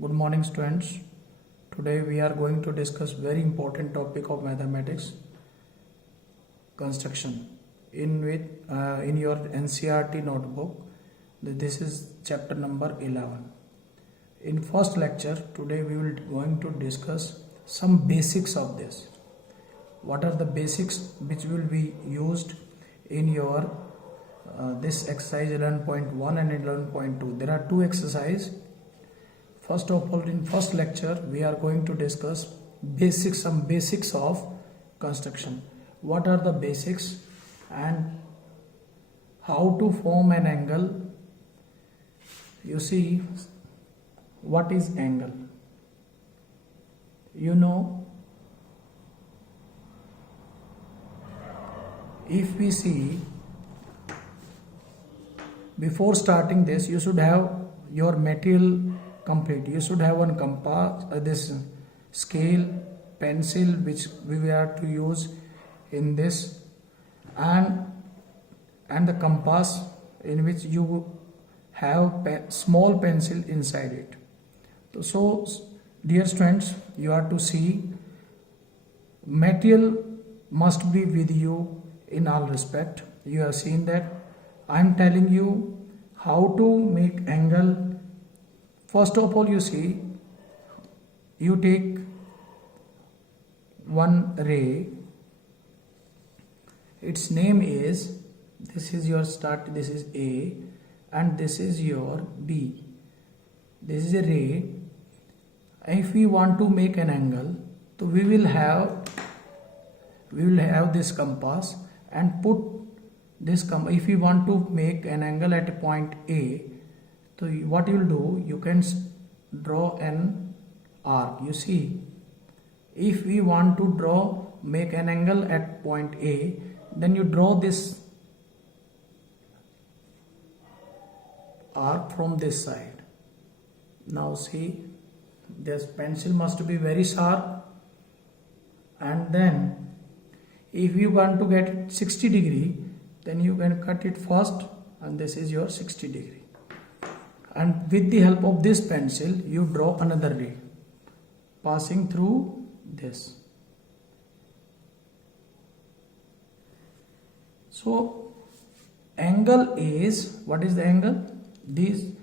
Good morning students. Today we are going to discuss very important topic of mathematics, construction. In your NCERT notebook, this is chapter number 11. In first lecture today we will going to discuss some basics of this. What are the basics which will be used in your this exercise 11.1 and 11.2. There are two exercises. First of all, in first lecture we are going to discuss some basics of construction. What are the basics and how to form an angle. You see, what is angle? You know, if we see, before starting this you should have your material complete. You should have one compass, this scale, pencil which we are to use in this, and the compass in which you have small pencil inside it. So dear students, you are to see material must be with you in all respect. You have seen that I am telling you how to make angle. First of all, you see, you take one ray, its name is, this is your start, this is A and this is your B. This is a ray. If we want to make an angle, so we will have this compass and put this if we want to make an angle at a point A. So what you will do, you can draw an arc. You see, if we want to make an angle at point A, then you draw this arc from this side. Now see, this pencil must be very sharp, and then if you want to get it 60 degree, then you can cut it first, and this is your 60 degree. And with the help of this pencil, you draw another ray passing through this. So angle is, what is the angle? With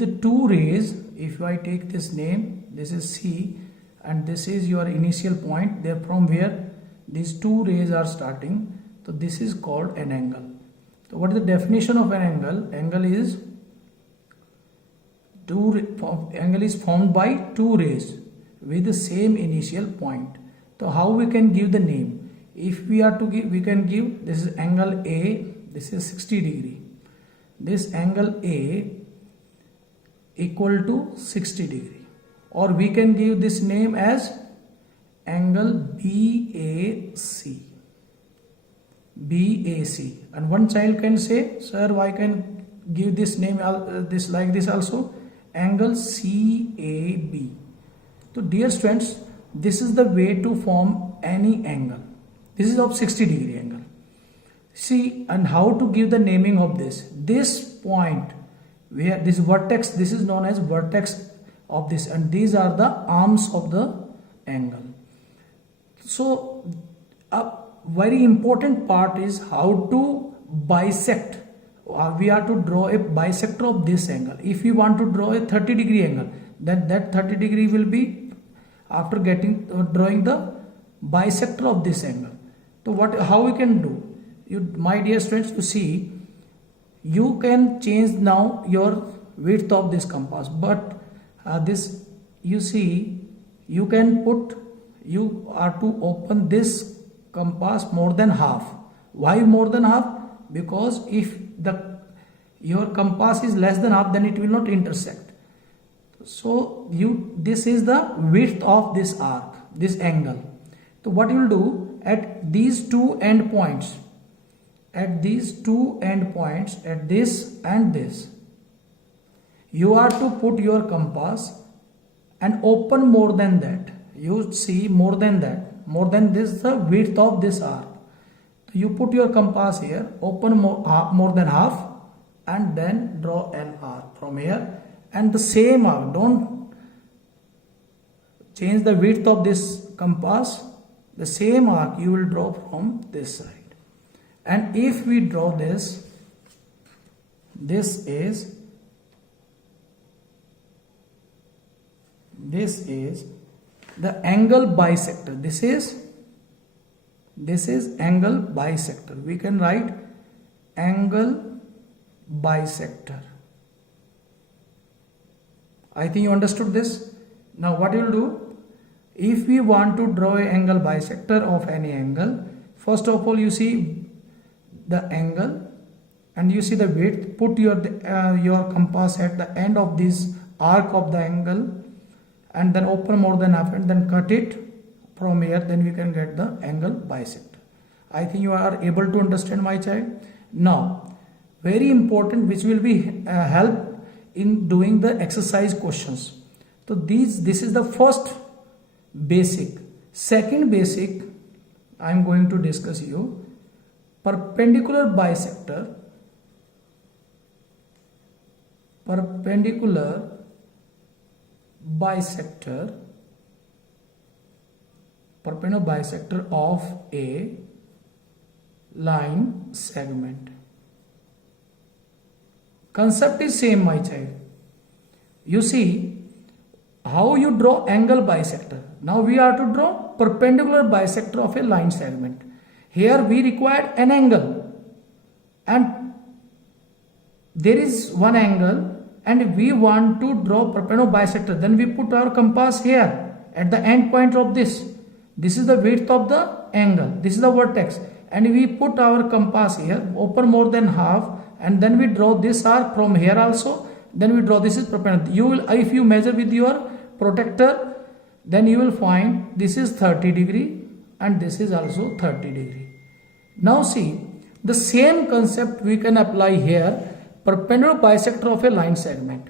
the two rays, if I take this name, this is C and this is your initial point, there from where these two rays are starting. So this is called an angle. So what is the definition of an angle? Angle is formed by two rays with the same initial point. So how we can give the name? If we are to give, we can give, this is angle A, this is 60 degree. This angle A equal to 60 degree. Or we can give this name as angle BAC. BAC. And one child can say, sir, why can give this name this like this also? Angle CAB. So dear students, this is the way to form any angle. This is of 60 degree angle. See, and how to give the naming of this. This point where this vertex, this is known as vertex of this, and these are the arms of the angle. So a very important part is how to bisect. We are to draw a bisector of this angle. If we want to draw a 30 degree angle, then that 30 degree will be after drawing the bisector of this angle. So how we can do? My dear students, to see, you can change now your width of this compass, but this, you see, you are to open this compass more than half. Why more than half? Because if your compass is less than half, then it will not intersect. So this is the width of this arc, this angle. So what you will do at these two end points, at this and this, you are to put your compass and open more than that. You see, more than this, the width of this arc. You put your compass here, open more than half, and then draw an arc from here, and the same arc. Don't change the width of this compass. The same arc you will draw from this side. And if we draw this is the angle bisector. This is angle bisector. We can write angle bisector. I think you understood this. Now what you will do, if we want to draw an angle bisector of any angle, first of all you see the angle and you see the width. Put your compass at the end of this arc of the angle and then open more than half and then cut it from here, then we can get the angle bisector. I think you are able to understand, my child. Now very important, which will be help in doing the exercise questions. So this is the first basic. Second basic I am going to discuss you, perpendicular bisector. Perpendicular bisector of a line segment. Concept is same, my child. You see how you draw angle bisector. Now we are to draw perpendicular bisector of a line segment. Here we required an angle and there is one angle and we want to draw perpendicular bisector. Then we put our compass here at the end point of this. This is the width of the angle. This is the vertex. And we put our compass here, open more than half, and then we draw this arc from here also. Then we draw this is perpendicular. You will, if you measure with your protractor, then you will find this is 30 degree and this is also 30 degree. Now see, the same concept we can apply here, perpendicular bisector of a line segment.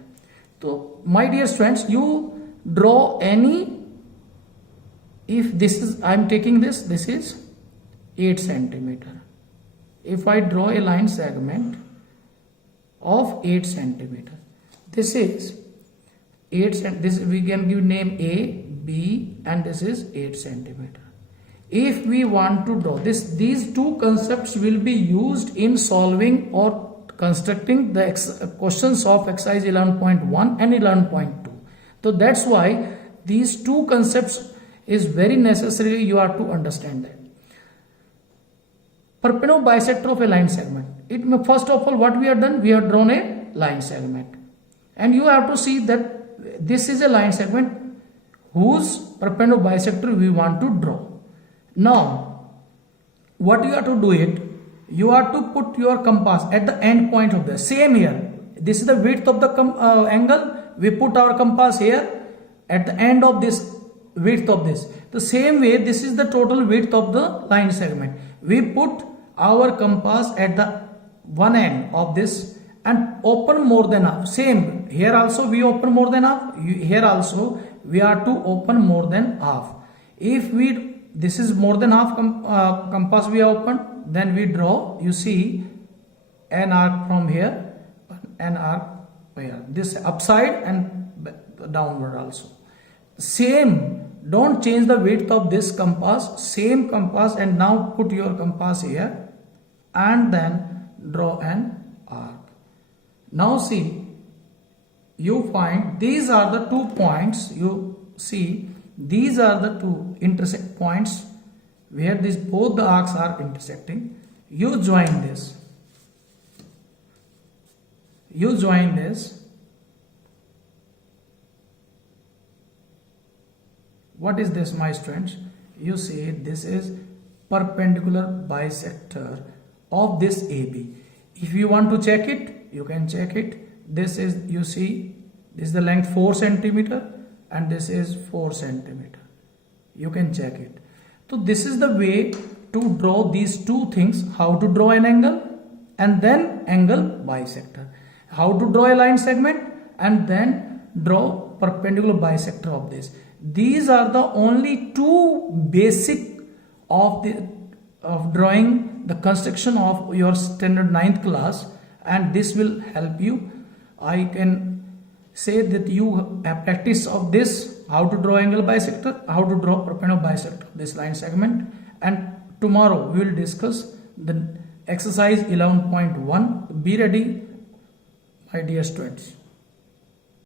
So my dear students, you draw any, if this is, I am taking this is 8 centimeter. If I draw a line segment of 8 centimeter, this is 8 cm, this we can give name A, B, and this is 8 centimeter. If we want to draw this, these two concepts will be used in solving or constructing the questions of exercise 11.1 and 11.2. So that's why these two concepts is very necessary. You are to understand that. Perpendicular bisector of a line segment. First of all, what we have done, we have drawn a line segment, and you have to see that this is a line segment whose perpendicular bisector we want to draw. Now, what you have to do it, you have to put your compass at the end point of the same here. This is the width of the angle. We put our compass here at the end of this width of this. The same way, this is the total width of the line segment. We put our compass at the one end of this and open more than half. Same here also we open more than half. Here also we are to open more than half. If this is more than half compass we open, then we draw, you see, an arc from here, an arc here, this upside and downward also. Same, don't change the width of this compass, same compass, and now put your compass here and then draw an arc. Now see, you find these are the 2 points. You see, these are the 2 intersect points where both the arcs are intersecting. You join this. You join this. What is this, my students? You see, this is perpendicular bisector of this AB. If you want to check it, you can check it. This is, you see, this is the length 4 centimeter and this is 4 centimeter. You can check it. So this is the way to draw these two things, how to draw an angle and then angle bisector, how to draw a line segment and then draw perpendicular bisector of this. These are the only 2 basic of drawing the construction of your standard 9th class, and this will help you. I can say that you have practice of this, how to draw angle bisector, how to draw perpendicular bisector, this line segment, and tomorrow we will discuss the exercise 11.1. Be ready, my dear students.